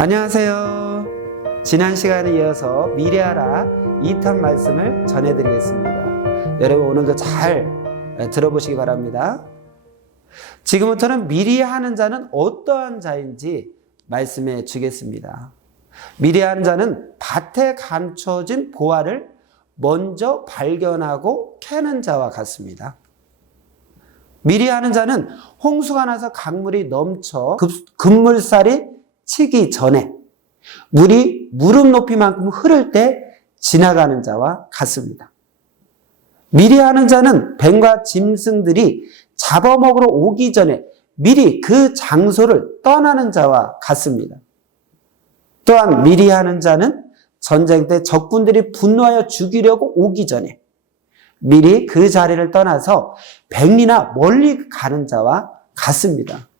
안녕하세요. 지난 시간에 이어서 미래하라 2탄 말씀을 전해드리겠습니다. 여러분 오늘도 잘 들어보시기 바랍니다. 지금부터는 미리하는 자는 어떠한 자인지 말씀해 주겠습니다. 미리하는 자는 밭에 감춰진 보화를 먼저 발견하고 캐는 자와 같습니다. 미리하는 자는 홍수가 나서 강물이 넘쳐 급물살이 치기 전에 물이 무릎 높이만큼 흐를 때 지나가는 자와 같습니다. 미리하는 자는 뱀과 짐승들이 잡아먹으러 오기 전에 미리 그 장소를 떠나는 자와 같습니다. 또한 미리하는 자는 전쟁 때 적군들이 분노하여 죽이려고 오기 전에 미리 그 자리를 떠나서 백리나 멀리 가는 자와 같습니다.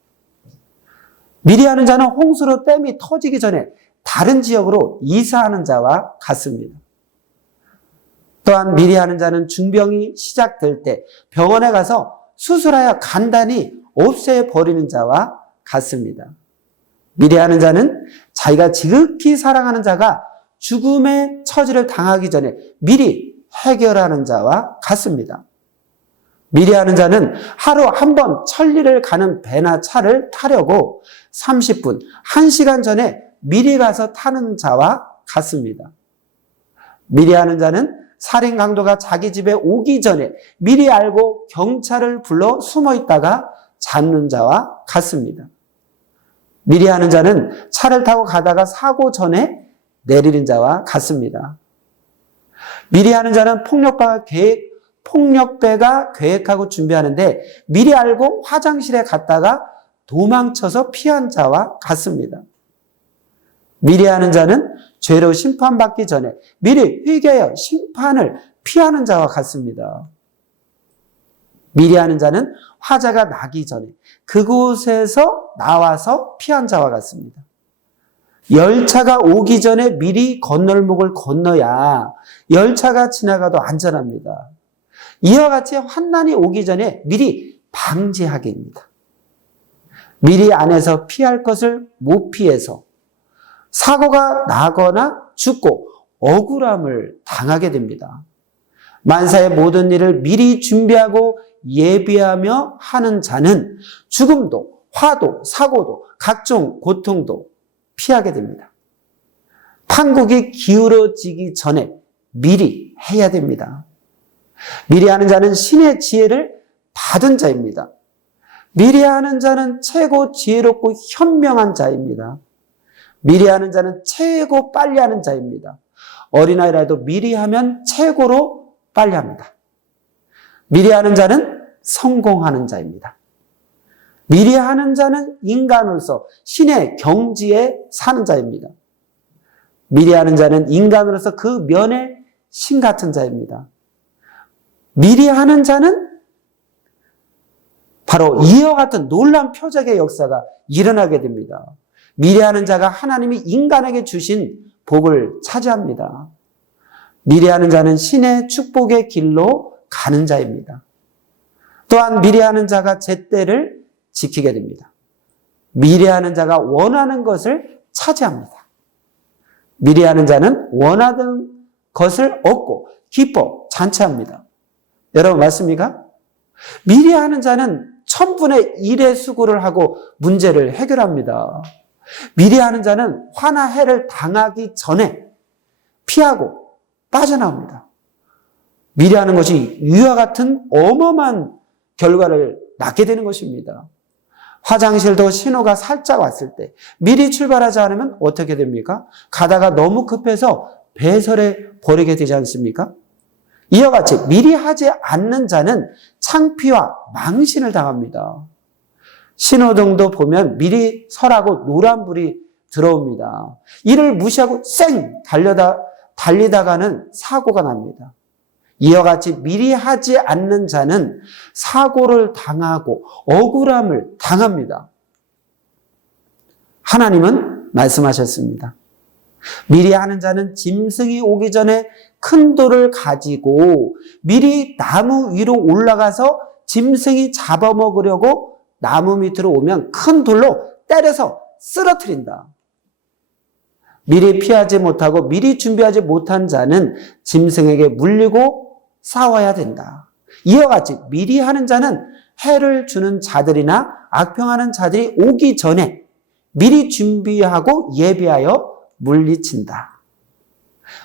미리하는 자는 홍수로 댐이 터지기 전에 다른 지역으로 이사하는 자와 같습니다. 또한 미리하는 자는 중병이 시작될 때 병원에 가서 수술하여 간단히 없애버리는 자와 같습니다. 미리하는 자는 자기가 지극히 사랑하는 자가 죽음의 처지를 당하기 전에 미리 해결하는 자와 같습니다. 미리하는 자는 하루 한 번 천리를 가는 배나 차를 타려고 30분, 1시간 전에 미리 가서 타는 자와 같습니다. 미리하는 자는 살인 강도가 자기 집에 오기 전에 미리 알고 경찰을 불러 숨어 있다가 잡는 자와 같습니다. 미리하는 자는 차를 타고 가다가 사고 전에 내리는 자와 같습니다. 미리하는 자는 폭력배가 계획하고 준비하는데 미리 알고 화장실에 갔다가 도망쳐서 피한 자와 같습니다. 미리하는 자는 죄로 심판받기 전에 미리 회개하여 심판을 피하는 자와 같습니다. 미리하는 자는 화재가 나기 전에 그곳에서 나와서 피한 자와 같습니다. 열차가 오기 전에 미리 건널목을 건너야 열차가 지나가도 안전합니다. 이와 같이 환난이 오기 전에 미리 방지하기입니다. 미리 안에서 피할 것을 못 피해서 사고가 나거나 죽고 억울함을 당하게 됩니다. 만사의 모든 일을 미리 준비하고 예비하며 하는 자는 죽음도, 화도, 사고도, 각종 고통도 피하게 됩니다. 판국이 기울어지기 전에 미리 해야 됩니다. 미리하는 자는 신의 지혜를 받은 자입니다. 미리하는 자는 최고 지혜롭고 현명한 자입니다. 미리하는 자는 최고 빨리 하는 자입니다. 어린아이라도 미리하면 최고로 빨리 합니다. 미리하는 자는 성공하는 자입니다. 미리하는 자는 인간으로서 신의 경지에 사는 자입니다. 미리하는 자는 인간으로서 그 면에 신 같은 자입니다. 미리하는 자는 바로 이와 같은 놀라운 표적의 역사가 일어나게 됩니다. 미리하는 자가 하나님이 인간에게 주신 복을 차지합니다. 미리하는 자는 신의 축복의 길로 가는 자입니다. 또한 미리하는 자가 제때를 지키게 됩니다. 미리하는 자가 원하는 것을 차지합니다. 미리하는 자는 원하는 것을 얻고 기뻐 잔치합니다. 여러분 맞습니까? 미리하는 자는 1000분의 1의 수고를 하고 문제를 해결합니다. 미리하는 자는 화나 해를 당하기 전에 피하고 빠져나옵니다. 미리하는 것이 이와 같은 어마어마한 결과를 낳게 되는 것입니다. 화장실도 신호가 살짝 왔을 때 미리 출발하지 않으면 어떻게 됩니까? 가다가 너무 급해서 배설해 버리게 되지 않습니까? 이와 같이 미리 하지 않는 자는 창피와 망신을 당합니다. 신호등도 보면 미리 설하고 노란불이 들어옵니다. 이를 무시하고 쌩 달리다가는 사고가 납니다. 이와 같이 미리 하지 않는 자는 사고를 당하고 억울함을 당합니다. 하나님은 말씀하셨습니다. 미리 하는 자는 짐승이 오기 전에 큰 돌을 가지고 미리 나무 위로 올라가서 짐승이 잡아먹으려고 나무 밑으로 오면 큰 돌로 때려서 쓰러뜨린다. 미리 피하지 못하고 미리 준비하지 못한 자는 짐승에게 물리고 싸워야 된다. 이와 같이 미리 하는 자는 해를 주는 자들이나 악평하는 자들이 오기 전에 미리 준비하고 예비하여 물리친다.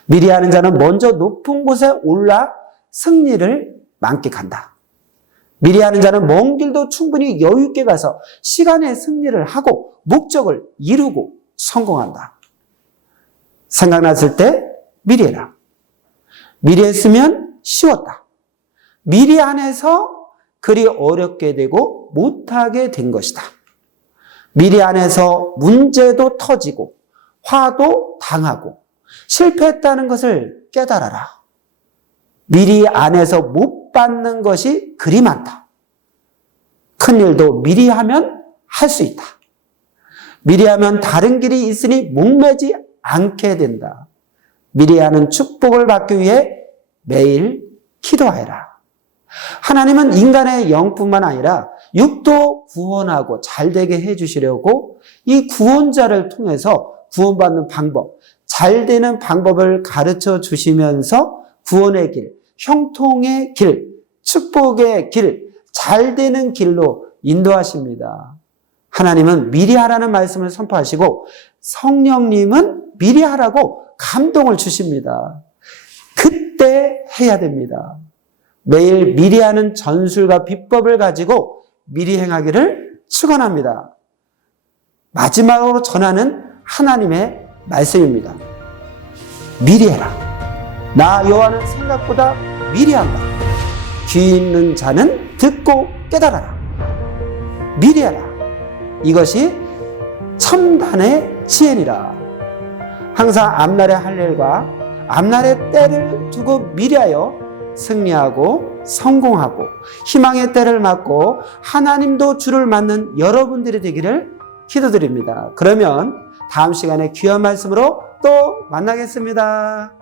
미리 하는 자는 먼저 높은 곳에 올라 승리를 만끽한다. 미리 하는 자는 먼 길도 충분히 여유 있게 가서 시간의 승리를 하고 목적을 이루고 성공한다. 생각났을 때 미리 해라. 미리 했으면 쉬웠다. 미리 안 해서 그리 어렵게 되고 못하게 된 것이다. 미리 안 해서 문제도 터지고 화도 당하고 실패했다는 것을 깨달아라. 미리 안 해서 못 받는 것이 그리 많다. 큰일도 미리 하면 할 수 있다. 미리 하면 다른 길이 있으니 목매지 않게 된다. 미리 하는 축복을 받기 위해 매일 기도하여라. 하나님은 인간의 영뿐만 아니라 육도 구원하고 잘되게 해주시려고 이 구원자를 통해서 구원받는 방법, 잘되는 방법을 가르쳐 주시면서 구원의 길, 형통의 길, 축복의 길, 잘되는 길로 인도하십니다. 하나님은 미리 하라는 말씀을 선포하시고 성령님은 미리 하라고 감동을 주십니다. 그때 해야 됩니다. 매일 미리 하는 전술과 비법을 가지고 미리 행하기를 축원합니다. 마지막으로 전하는 하나님의 말씀입니다. 미리 해라. 나 여호와는 생각보다 미리 한다. 귀 있는 자는 듣고 깨달아라. 미리 해라. 이것이 첨단의 지혜니라. 항상 앞날에 할 일과 앞날의 때를 두고 미리하여 승리하고 성공하고 희망의 때를 맞고 하나님도 주를 맞는 여러분들이 되기를 기도드립니다. 그러면 다음 시간에 귀한 말씀으로 또 만나겠습니다.